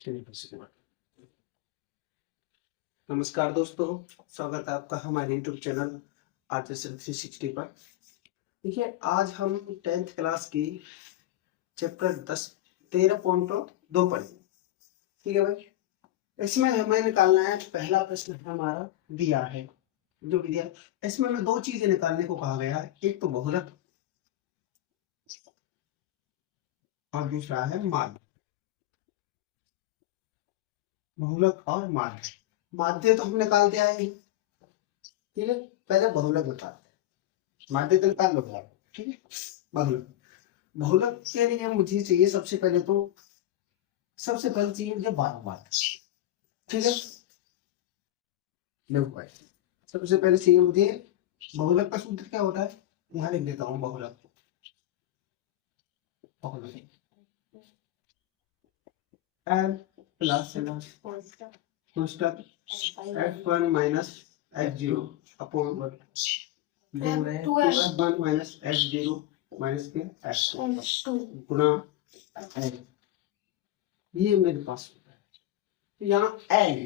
चलिए फिर से नमस्कार दोस्तों, स्वागत है आपका हमारे यूट्यूब चैनल आर्टिस्ट 360 पर। देखिए, आज हम 10th क्लास की चैप्टर 13.2 पढ़ेंगे। ठीक है भाई। इसमें हमें निकालना है, पहला प्रश्न हमारा दिया है जो भी दिया। इसमें हमें दो चीजें निकालने को कहा गया है, एक तो बहुलक और दूसरा है माध्य। बहुलक और माध्य। माध्य तो हम निकाल दिया है, ठीक है। पहले बहुलक निकालते हैं, माध्य तो निकाल लो आप, ठीक है। बहुलक बहुलक के लिए मुझे चाहिए सबसे पहले चाहिए मुझे बारंबार। ठीक है, देखो भाई, सबसे पहले चाहिए मुझे बहुलक का सूत्र क्या होता है, यहाँ लिख देता हूँ। बहुलक बहुलक एल प्लस कोष्टक f1 minus f0 upon f1 minus f0 minus के f2 गुना l। ये मेरे पास होता है। यहाँ l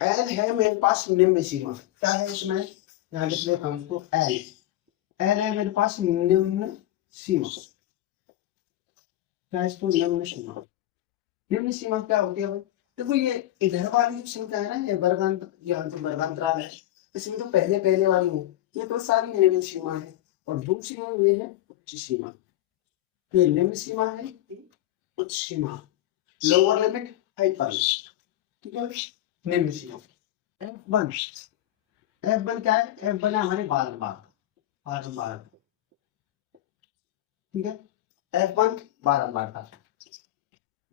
एल है मेरे पास निम्न सीमा। क्या है इसमें, यहाँ लिख लेता हूँ इसको एल। एल है मेरे पास निम्न सीमा। क्या इसको निम्न सीमा, निम्न सीमा क्या होती है भाई? देखो, ये इधर वाली जो संख्या है ना, ये वर्गांतर, यहाँ जो वर्गांतराल है, इसमें तो पहले पहले वाली है, ये तो सारी निम्न सीमा है। और दूसरी ये है उच्च सीमा। ये निम्न सीमा है, उच्च सीमा, लोअर लिमिट, हाइपर। ठीक है, निम्न सीमा F1। F1 क्या है? F1 है हमारे बारंबार। बारंबार, ठीक है। F1 बारंबार था।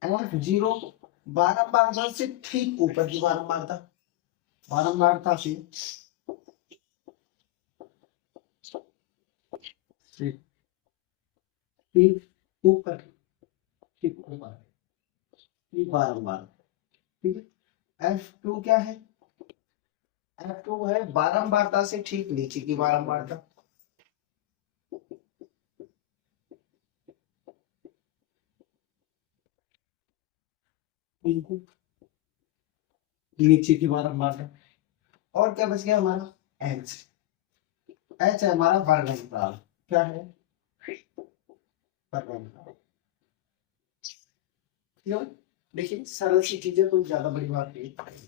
F0 बारंबार से ठीक ऊपर की बारंबारता। बारंबारता से ठीक ऊपर, ठीक ऊपर बारंबार, ठीक है। F2 क्या है? F2 है बारंबारता से ठीक नीचे की बारंबारता। नीचे की बारंबारता। और क्या बच गया हमारा? H। H है हमारा वर्गांतराल। क्या है? वर्गांतराल। देखिए, सरल सी चीजें, कोई ज्यादा बड़ी बात नहीं।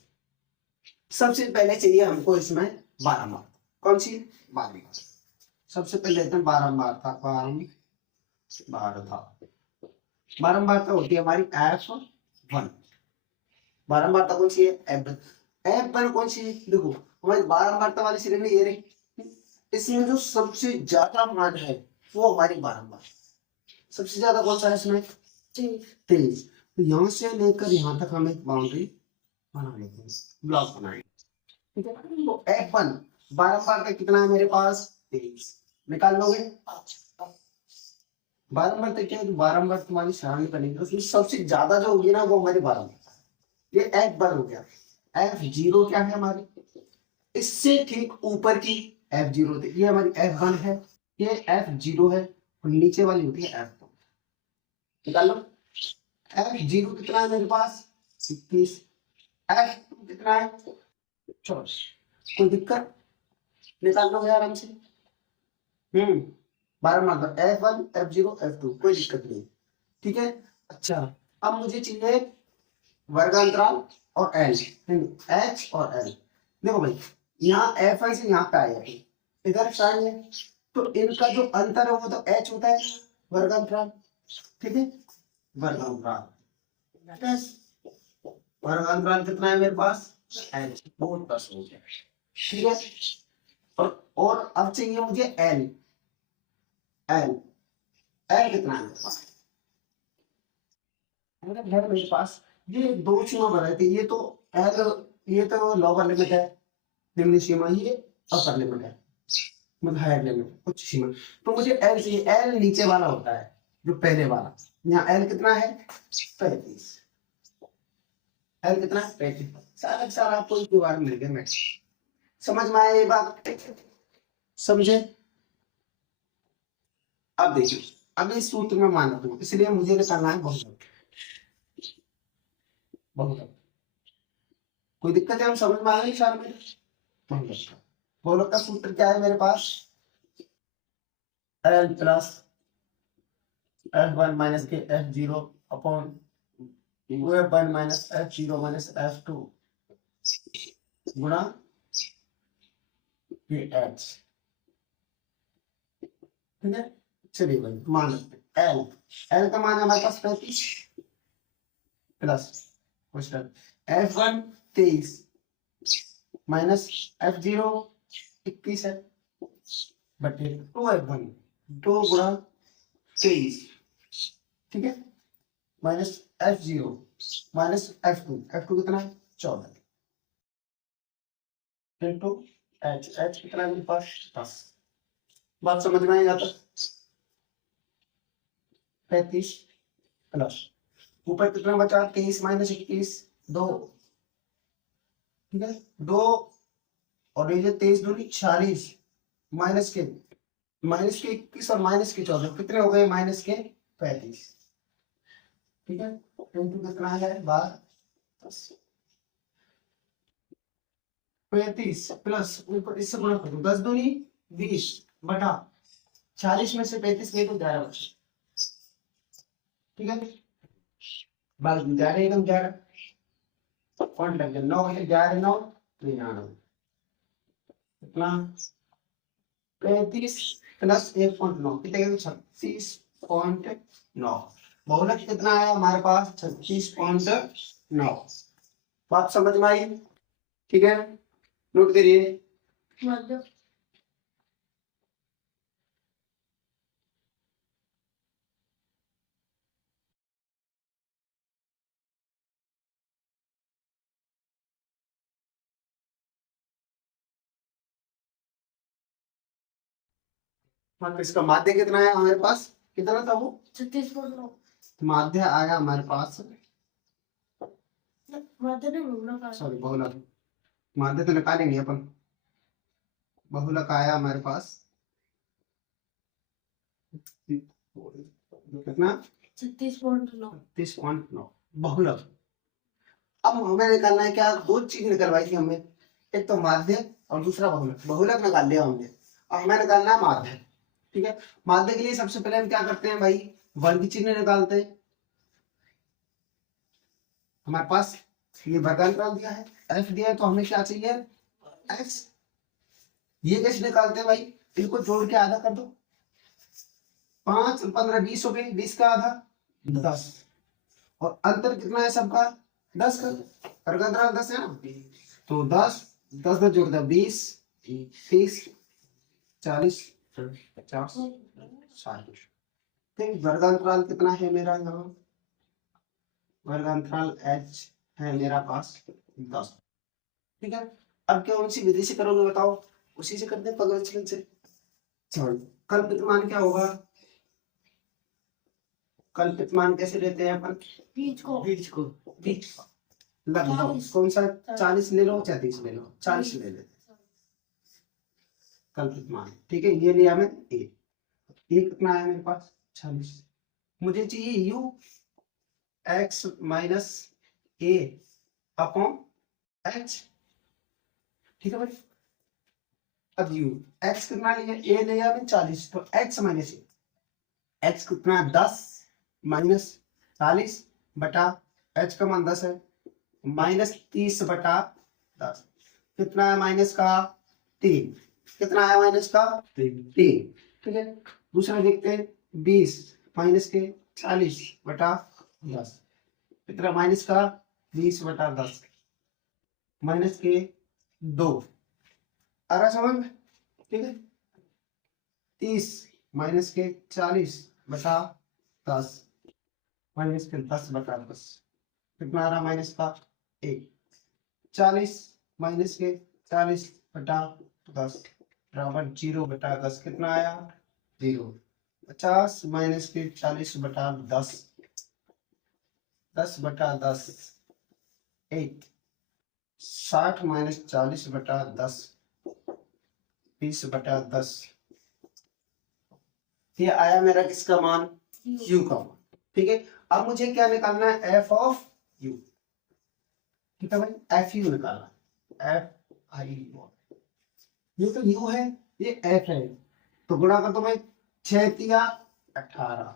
सबसे पहले चाहिए हमको इसमें बारंबार। कौन सी? बारंबार। सबसे पहले लेते हैं बारंबारता। बारंबारता होती है हमारी F1। बारंबारता कौन सी है? F1 कौन सी है? देखो, हमारी बारंबारता वाली श्रेणी ये रही। इसमें जो सबसे ज्यादा मान है वो हमारी बारंबार। सबसे ज्यादा कौन सा है इसमें? 23। तो यहाँ से लेकर यहाँ तक हम एक बाउंड्री बना लेते हैं, ब्लॉक बनाएंगे। ठीक है, तो F1 बारंबार का कितना है मेरे पास? 23। निकाल लोगे? बारंबार तक क्या है, बारंबार तुम्हारी सराहनी बनेगी, उसमें सबसे ज्यादा जो होगी ना वो हमारी बारंबार। ये F1 हो गया। F0 क्या है हमारी? इससे ठीक ऊपर की F0 थी, ये हमारी F1 है, ये F0 है, और नीचे वाली होती है F2। निकाल लो। F0 कितना है मेरे पास? 21। F2 कितना है? 24। कोई दिक्कत? निकाल लो आराम से। बारंबार F1 F0 F2, कोई दिक्कत नहीं। ठीक है। अच्छा, अब मुझे चाहिए वर्गांतराल और एल, H और L। देखो भाई, यहाँ F1 से यहाँ पे आया है, इधर साइन है, तो इनका जो अंतर है वो तो H होता है, वर्गांतराल। ठीक है, वर्गांतराल वर्गांतराल कितना है मेरे पास? H। बहुत बस हो गया। ठीक है, और अब चाहिए मुझे L। L L कितना है मेरे पास? मेरे पास ये दो सीमा बनाई थी, ये तो L, ये तो लोअर लिमिट है, निम्न सीमा, ये अपर लिमिट है, मतलब हायर लिमिट, उच्च सीमा। तो मुझे L चाहिए। L नीचे वाला होता है, जो पहले वाला। यहाँ L कितना है? 35। L कितना है? 35। सारा आपको एक बार मिल गया। मैं समझ में आया ये बात? समझे? अब देखिए, अब इस सूत्र में मान रखूं, इसलिए मुझे निकालना है बहुलक। बहुलक। कोई दिक्कत है, हम समझ में आ गई इशारे में? बहुलक। बहुलक का सूत्र क्या है मेरे पास? एल प्लस F1 माइनस के F0 upon F1 minus F0 minus F2 गुणा ये H। ठीक है, चलिए भाई मान लेते हैं L का मान है हमारे पास 35 plus question F1 23 minus F0 21 है बटे 2F1 2 गुणा 23। ठीक है, माइनस F0 माइनस F2 कितना है 14 इंटू H कितना है मेरे पास 10। बात समझ में आई जाता? 35 प्लस ऊपर कितना बचा 23 माइनस 21 2। ठीक है, 2 और ये 23 दूनी 40 माइनस के 21 और माइनस के 14 कितने हो गए माइनस के 35। ठीक है, इंटू कितना है 12 35 प्लस ऊपर इससे गुणा करो 10 दूनी 20 बटा 40 में से 35 गए तो 11 बचे। ठीक है, बस 11 एकदम 11 पॉइंट लग गया 9 है 11 9 99 कितना 35 प्लस 1.9 कितने 36.9। बहुलक कितना आया हमारे पास 36.9। बात समझ में आई? ठीक है, नोट करिए। इसका माध्य कितना है हमारे पास? कितना था वो 36.9। माध्य आया हमारे पास सॉरी बहुलक। माध्य तो निकालेंगे अपन। बहुलक आया हमारे पास कितना 36.9 बहुलक। अब हमें निकालना है क्या? दो चीज निकलवाई थी हमने, एक तो माध्य और दूसरा बहुलक। बहुलक निकाल लिया हमने, अब हमें निकालना है माध्य। ठीक है, माध्य के लिए सबसे पहले हम क्या करते हैं भाई? वर्ग चिन्ह निकालते हैं। हमारे पास ये वर्गांतराल दिया है f दिया है तो हमें क्या चाहिए x। ये कैसे निकालते हैं भाई? इनको जोड़ के आधा कर दो 5 15 20 हो गए 20 का आधा 10 और अंतर कितना है सबका 10 का। वर्गांतराल 10 है ना, तो 10 10 जोड़ दो 20 30 40 50 60। ठीक, वर्गांतराल कितना है मेरा यहाँ? वर्गांतराल h है मेरा पास 10। ठीक है, अब क्या उसी विधि से करोगे बताओ? उसी से करते हैं पगवचलन से। चलो कल्पित मान क्या होगा? कल्पित मान कैसे लेते हैं अपन? बीज को लगभग कौन सा 40 ले लो 30 ले लो 40 ले लेते कल्पित मान। ठीक है, ये लिया मैं ए कितना आया मेरे पास 40। मुझे चाहिए u x माइनस ए अपॉन h। ठीक है भाई, अब u x कितना लिया a लिया मैंने 40 तो x माइनस ए x कितना 10 माइनस 40 बटा h का मान 10 है माइनस 30 बटा 10 कितना है माइनस का 3। कितना है माइनस का 3। ठीक है, दूसरा देखते हैं 20 माइनस के 40 बटा 10 कितना माइनस का 20 बटा 10 माइनस के 2 आ रहा समझ में? ठीक है, 30 माइनस के 40 बटा 10 माइनस के 10 बटा 10 कितना आ रहा माइनस का 1। 40 माइनस के 40 बटा 10 बराबर 0 बटा 10 कितना आया 0। 50 माइनस के 40 बटा 10 10 बटा 10 1। 60 माइनस 40 बटा 10 20 बटा 10। ये आया मेरा किसका मान? u का मान। ठीक है, अब मुझे क्या निकालना है f ऑफ u। ठीक है भाई, एफ यू निकालना, एफ आई यू, ये तो यू है, ये एफ है, तो गुणा कर दो भाई, 6 तिया 18,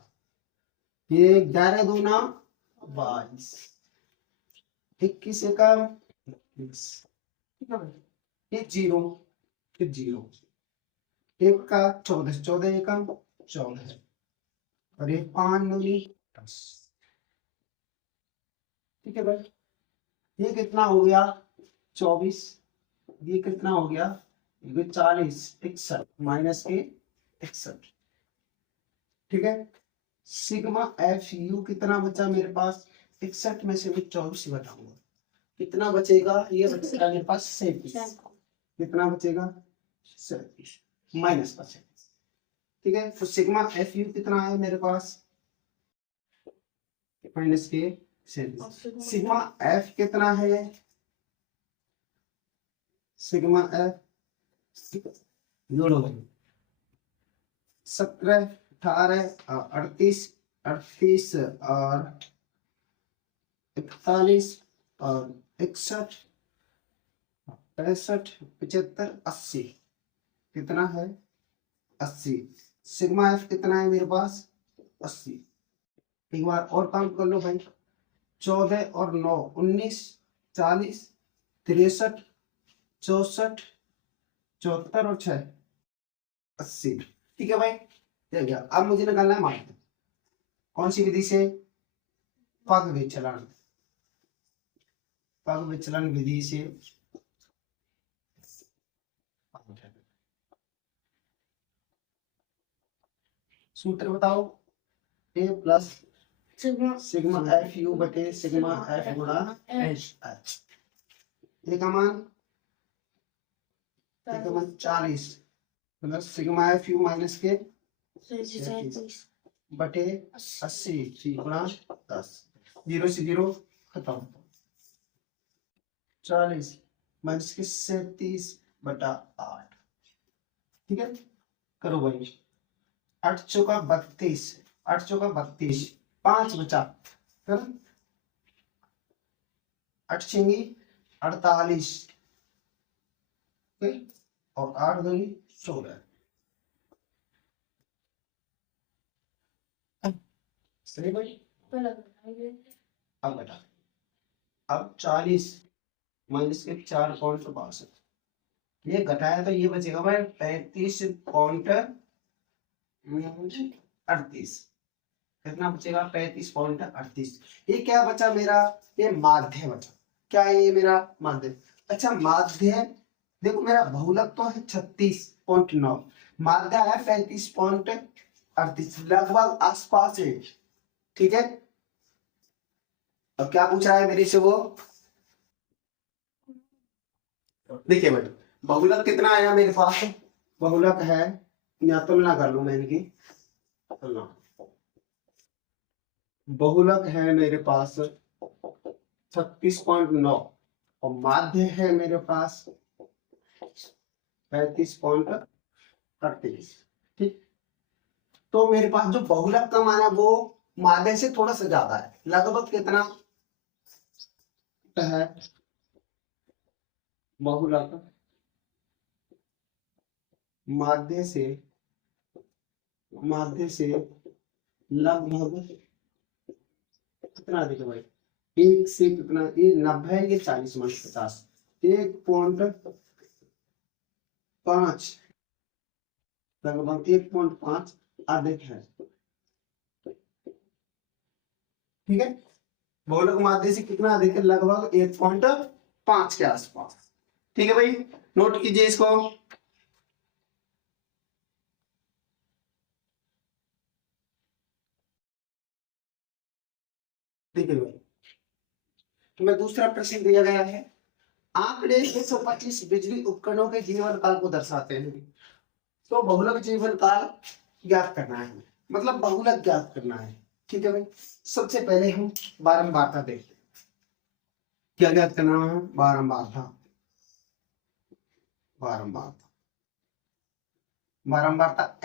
ये 11 दूना 22, 21 एकम 21, ठीक है भाई, ये जीरो, फिर जीरो, एक का 14, 14 एकम 14, और ये 5 दूनी 10, ठीक है भाई, ये कितना हो गया 24, ये कितना हो गया, ये 40, 61 माइनस के 61, ठीक है। सिग्मा एफ यू कितना बचा मेरे पास, 61 में से मैं 24 घटाऊंगा, कितना बचेगा, ये बचेगा मेरे पास 37, कितना बचेगा 37 माइनस का 37, ठीक है। तो सिग्मा एफ यू कितना है मेरे पास, माइनस के 37, सिग्मा एफ कितना है, सिग्मा एफ जोड़ो भाई, 17, 18, 38, 38 और 41 और 61, 65, 75, 80, कितना है 80, सिग्मा एफ कितना है मेरे पास 80, एक बार और काउंट कर लो भाई, 14 और 9 19, 40, 63, 64, 74 और 6 80, ठीक है भाई, हो गया। अब मुझे निकालना है माध्य, कौन सी विधि से, पग विचलन, पग विचलन विधि से, सूत्र बताओ, ए प्लस सिग्मा एफ यू बटे सिग्मा एफ गुणा एच, ए का मान 40 plus sigma F you minus के बटे 80 गुणा 10, 0 से 0 खत्म, 40 माइनस के 37 बटा 8, ठीक है। करो भाई, 8 चौका 32, 8 चौका 32, 5 बचा, है ना, 8 छेंगी 48, और 8 दूनी 16, सही भाई। अब बता, अब 40 माइनस के 4.62, ये घटाया तो ये बचेगा भाई 35.38, कितना बचेगा 35.38, ये क्या बचा मेरा, ये माध्य बचा, क्या है ये मेरा माध्य। अच्छा माध्य देखो मेरा बहुलक तो है 36.9, माध्य है 35.38, लगभग आसपास है, ठीक है। अब क्या पूछ रहा है मेरे से वो, देखिए भाई बहुलक कितना आया मेरे पास, बहुलक है, या तुलना कर लू मैं इनकी तुलना, बहुलक है मेरे पास 36.9 और माध्य है मेरे पास 35.38, ठीक। तो मेरे पास जो बहुलक का मान है वो माध्य से थोड़ा सा ज्यादा है, लगभग कितना है, बहुलक माध्य से लगभग कितना, देखो भाई, एक से कितना, ये 90 ये 40 माइनस 50, 1.5, लगभग 1.5 अधिक है, ठीक है। बहुलक माध्य से कितना अधिक है, लगभग 1.5 के आसपास, ठीक है भाई, नोट कीजिए इसको। देखिए भाई, तुम्हें दूसरा प्रश्न दिया गया है, आंकड़े 125 बिजली उपकरणों के जीवन काल को दर्शाते हैं, तो बहुलक जीवन काल ज्ञात करना है, मतलब बहुलक ज्ञात करना है, ठीक है भाई। सबसे पहले हम बारंबारता देखते हैं, क्या ज्ञात करना है, बारंबारता, बारंबारता, बारंबारता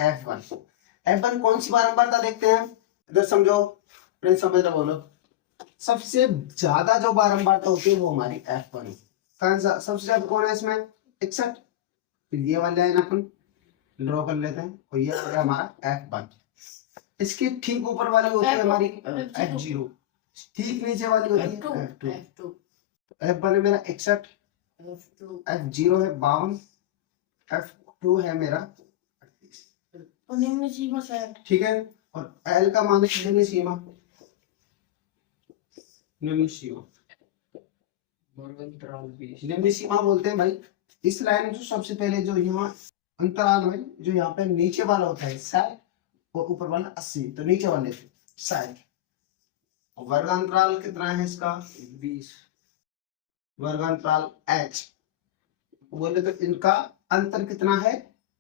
F1 कौन सी बारंबारता देखते हैं, इधर समझो, समझ रहे बोलो, सबसे ज्यादा जो बारंबारता होती है वो हमारी F1 है। सबसे ज्यादा कौन है इसमें? 61। फिर ये वाले लाइन अपन ड्रॉ कर लेते हैं और ये आ गया हमारा F1। इसके ठीक ऊपर वाली होती है हमारी F0, ठीक नीचे वाली होती है F2। F1 है मेरा 61, F0 है 52, F2 है मेरा 38। ठीक है। और L का मान है निम्न सीमा, निम्न सीमा, निम्न सीमा बोलते हैं भाई इस लाइन में जो सबसे पहले जो यहाँ अंतराल में जो यहाँ पे नीचे वाला होता है 60 और ऊपर वाला 80, तो नीचे वाले 60। वर्ग अंतराल कितना है इसका? 20। वर्ग अंतराल H बोले तो इनका अंतर कितना है?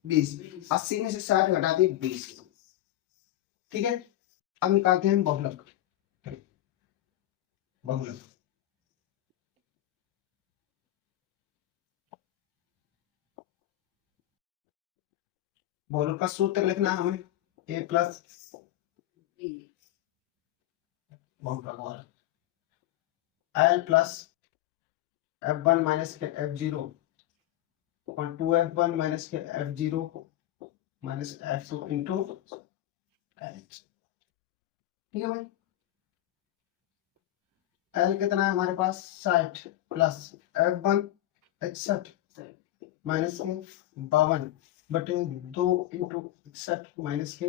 20। 80 में से 60 घटा दिए 20। ठीक है। अब निकालते हैं बहुलक। बहुलक बहुलक का सूत्र लिखना है हमें, a प्लस बहुलक L प्लस F1 माइनस के F0 और 2F1 माइनस के F0 minus F2 into H। ठीक है भाई। L कितना है हमारे पास? 60 प्लस F1 61 माइनस के 52 बटे 2 इंटू 61 माइनस के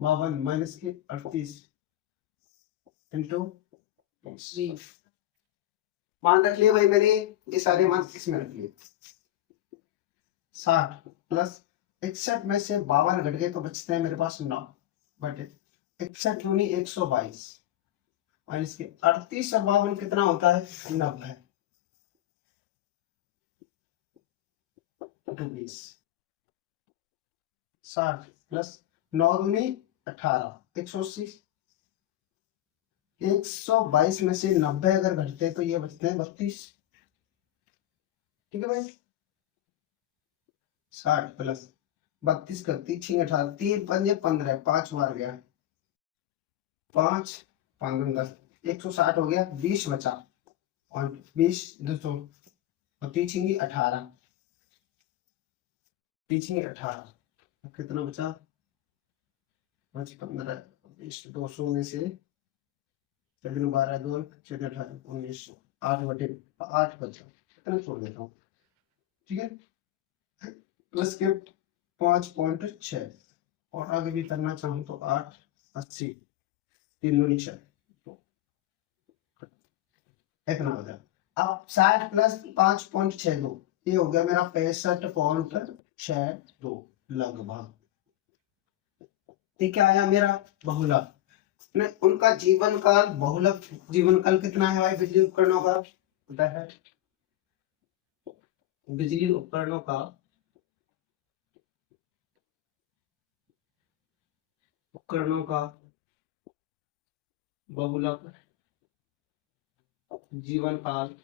52 माइनस के 38 इंटू मान रख लिए भाई मैंने, ये सारे मान इसमें रख लिए। 60 प्लस 61 में से 52 घट गए तो बचते हैं मेरे पास 9 बटे 61 दूनी 122 माइनस के 38 और 52 कितना होता है? 90 तो 20। 60 प्लस 9 दूनी 18 180। 122 में से 90 अगर घटते तो ये बचते हैं 32। ठीक है भाई। 60 प्लस 32 करती 6 18 3 5 15 5 बार गया 5 5 10 160 हो गया 20 बचा और 20 200 और पीछेंगी 18 पीछेंगी 18 कितना बचा? 15 20 200 में से 12 2 6 18 19 8 बटे 8 बचा, इतना छोड़ देता हूँ। ठीक है। प्लस के 5.6 और आगे भी करना चाहूँ तो 8 80 3 दूनी 6 इतना हो गया। अब 60 प्लस 5.62 ये हो गया मेरा 65.62 लगभग। ठीक है। आया मेरा बहुलक ने उनका जीवन काल, बहुलक जीवन काल कितना है भाई बिजली उपकरणों का? पता है बिजली उपकरणों का बहुलक जीवन काल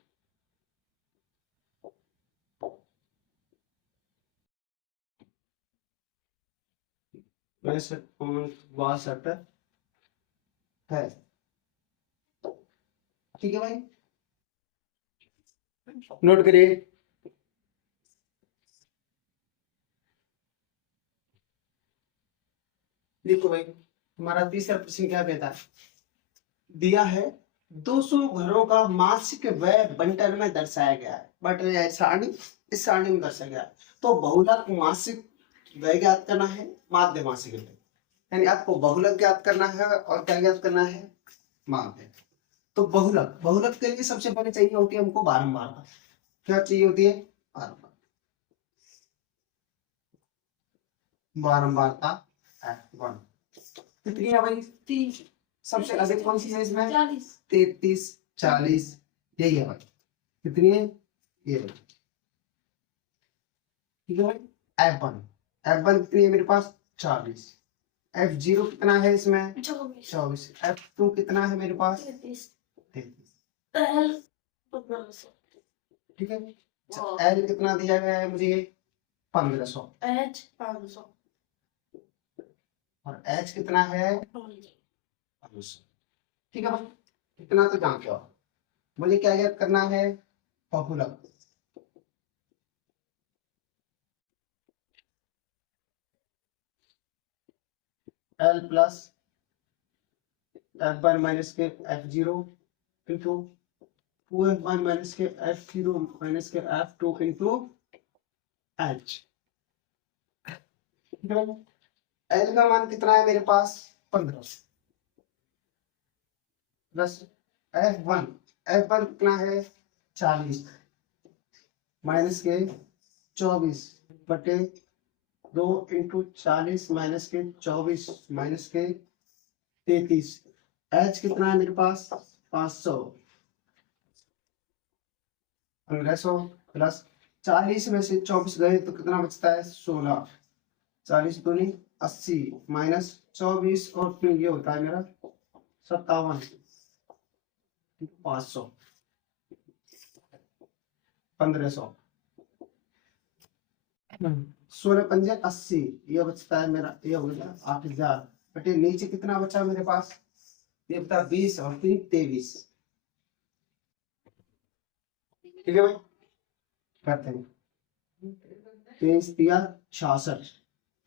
वैसे 62 है। ठीक है भाई, नोट करिए। देखो भाई हमारा तीसरा प्रश्न क्या कहता है? दिया है 200 घरों का मासिक व्यय बंटन में दर्शाया गया है। बंटन सारणी इस सारणी में दर्शाया गया है। तो बहुलक मासिक व्यय ज्ञात करना है, माध्य मासिक व्यय, यानी आपको बहुलक ज्ञात करना है और क्या ज्ञात करना है? माध्य। तो बहुलक के लिए सबसे पहले चाहिए होती है हमको बारंबारता। क्या चाहिए होती है? बारंबारता F1 कितनी है भाई? 30। सबसे अधिक कौन सी है इसमें? 33 40 यही है भाई। कितनी है ये? ठीक है भाई। F1 कितनी है मेरे पास? 40। F0 कितना है इसमें? 24। F2 कितना है मेरे पास? 33। ठीक है। L कितना दिया गया है मुझे? 1500। H 500 और H कितना है? 500। ठीक है भाई। इतना तो जानते हो। मुझे क्या याद करना है, बहुलक। L plus F one minus के F zero into two F one minus के एफ जीरो माइनस के F two into H. L का मान कितना है मेरे पास, 15 प्लस एफ वन कितना है 40 माइनस के 24 बटे 2 इंटू 40 माइनस के 24 माइनस के 33। एच कितना है मेरे पास 500, 1500 प्लस 40 में से 24 गए तो कितना बचता है 16, 40 दूनी 80 माइनस 24 और फिर ये होता है मेरा 57, 500, 1500, 16 पंजे 80, ये बचता है मेरा, ये हो गया 8000 बटे नीचे कितना बचा मेरे पास, ये बता 20 और 3 23। ठीक है भाई, करते हैं 23 दिया 66,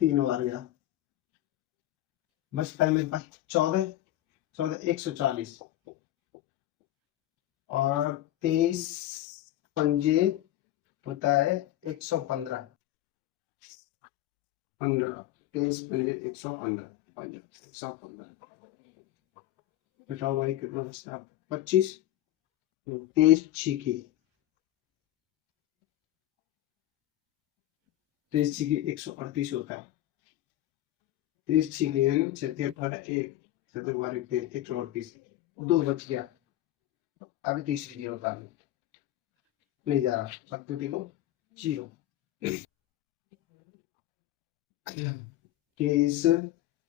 3 बार गया, बचता है मेरे पास 14, 14 140 और 23 पंजे होता है 115, 15 23 पंजे 115, 115 बताओ भाई कितना बचता है 25, 23 छिकी 23 छिकी 138 होता है, 23 छिकी है 1 138, 2 बच गया, अभी तीसरी जीरो का नहीं जा रहा, पत्तू देखो जीरो। 23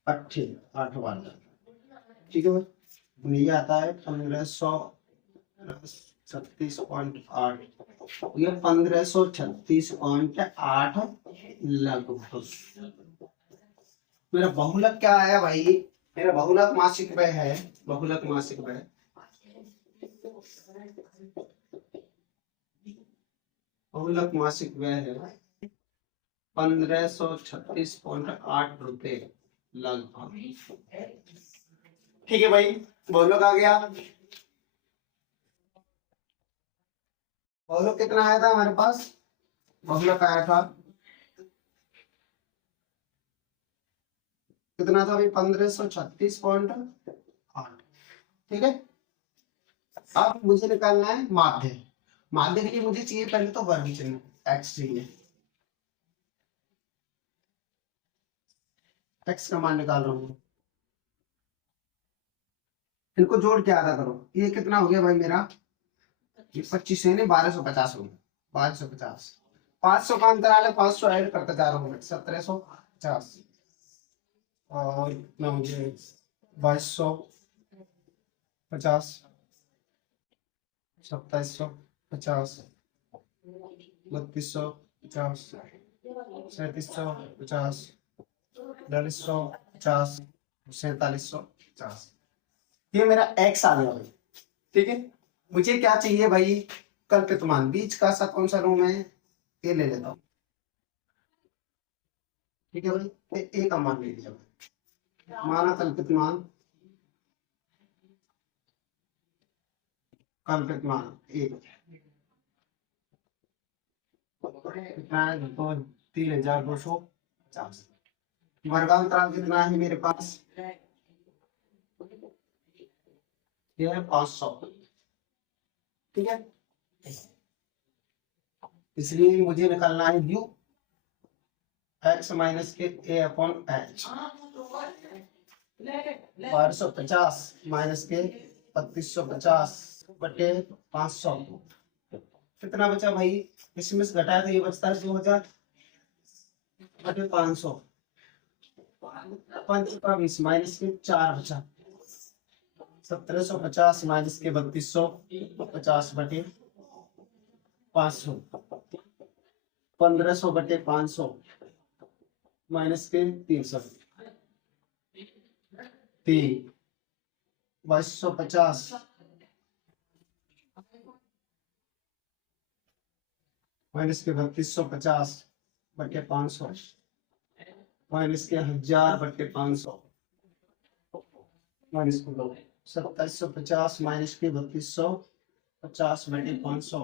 8 8 बार, ठीक है भाई, ये आता है 1536.8, ये 1536.8 लगभग। मेरा बहुलक क्या आया भाई, मेरा बहुलक मासिक व्यय है, बहुलक मासिक व्यय बहुलक मासिक व्यय है 1536.8 रुपए लगभग। ठीक है भाई, बहुलक आ गया। बहुलक कितना आया था हमारे पास, बहुलक आया था कितना था भाई 1536.8। ठीक है, अब मुझे निकालना है माध्य। माध्य के लिए मुझे चाहिए पहले तो वर्ग चिन्ह एक्स चाहिए, एक्स का मान निकाल रहा हूँ, इनको जोड़ के आधा करो, ये कितना हो गया भाई मेरा, ये 25 है 1250 हो गया, 1250, 500 का अंतराल है, 500 ऐड करते जा रहा हूँ 1750 और कितना मुझे 2250, 2750, 3250, 3750, 4250, 4750, ये मेरा एक्स आ गया भाई। ठीक है, मुझे क्या चाहिए भाई, कल्पित मान, बीच का सा कौन सा रूम है, ये ले लेता हूँ। ठीक है भाई, ए का मान ले लिया, माना कल्पित मान, कल्पित मान एक कितना है, 3250, वर्गांतराल कितना है मेरे पास, ये है 500। ठीक है, इसलिए मुझे निकालना है u x माइनस के a अपॉन एच, 1250 माइनस के 3250 बटे 500, कितना बचा भाई, इसमें से घटाया तो ये बचता है 2000 बटे 500, 5 माइनस के 4 बचा, 1750 माइनस के 3250 बटे 500, 1500 बटे 500 माइनस के 300, 2250 माइनस के 3250 बटे 500 माइनस के 1000 बटे 500 माइनस के 2750 माइनस के 3250 बटे 500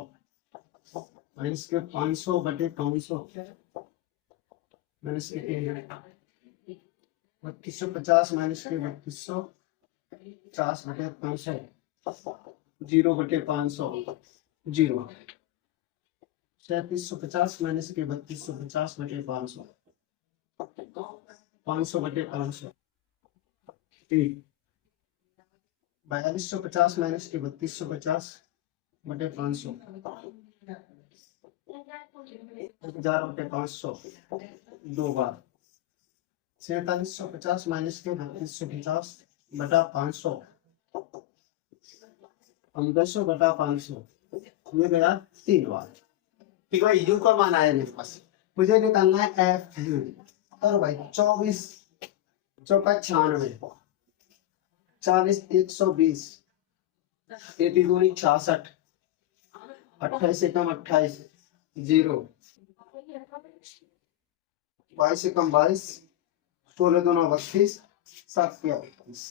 माइनस के 500 बटे 500 माइनस के 3250 माइनस के 3250 बटे 500 0 बटे 500 0 3750 माइनस के 3250 बटे 500 500 बटे 500 1 4250 माइनस के 3250 बटे 500 1000 बटे 500 दो बार 4750 माइनस के 3250 बटा 500 1500 बटा 500 ये गया 3 बार। ठीक है, यू का मान आया मेरे पास, मुझे निकालना है एफ यू। और भाई 24 चौका 96 40 120 33 दूनी 66 28 से कम 28 0 22 से कम 22 16 दूना 32 7 के 28।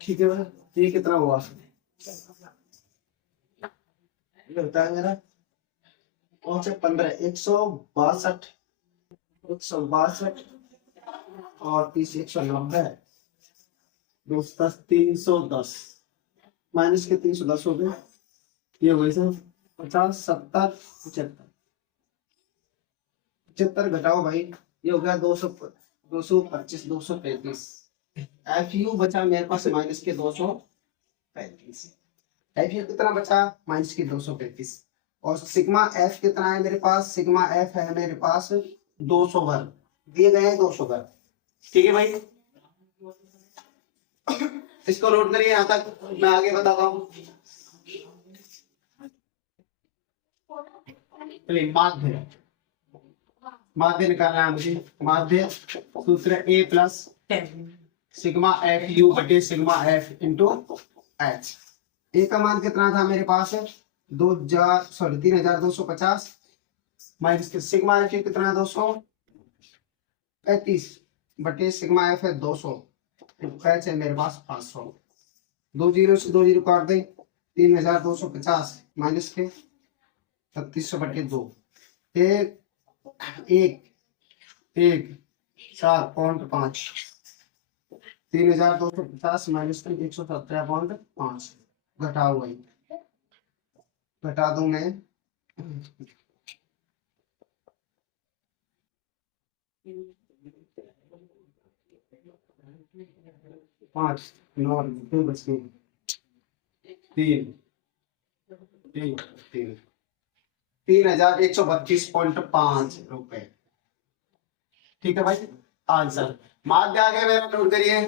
ठीक है भाई, ये कितना हुआ ये होता है मेरा 15 162 और 30 190 2 310 माइनस के 310 हो गए, ये हो गए 50 70 75 घटाओ भाई, ये हो गया 200 225 235 एफ यू बचा मेरे पास माइनस के 235। एफ यू कितना बचा माइनस के 235 और सिग्मा एफ कितना है मेरे पास, सिग्मा एफ है मेरे पास 200 वर्ग दिए गए हैं 200 वर्ग। ठीक है भाई, इसको नोट करिए, यहां तक मैं आगे बताता हूं। माध्य माध्य निकालना है मुझे, माध्य सूत्र ए प्लस सिग्मा एफ यू बटे सिग्मा एफ इंटू एच। ए का मान कितना था मेरे पास 3250 माइनस के सिग्मा एफ कितना है 235 बटे सिग्मा एफ है 200 एच है मेरे पास 500। 2 जीरो से 2 जीरो काट दें 3250 माइनस के 3600 बटे 2 एक 4.5 3250 माइनस के 117.5 घटाओ भाई, घटा दूं मैं 5 9 2 बच गए 3132.5 रुपए। ठीक है भाई, आंसर मार्क आ गया मेरा, नोट करिए।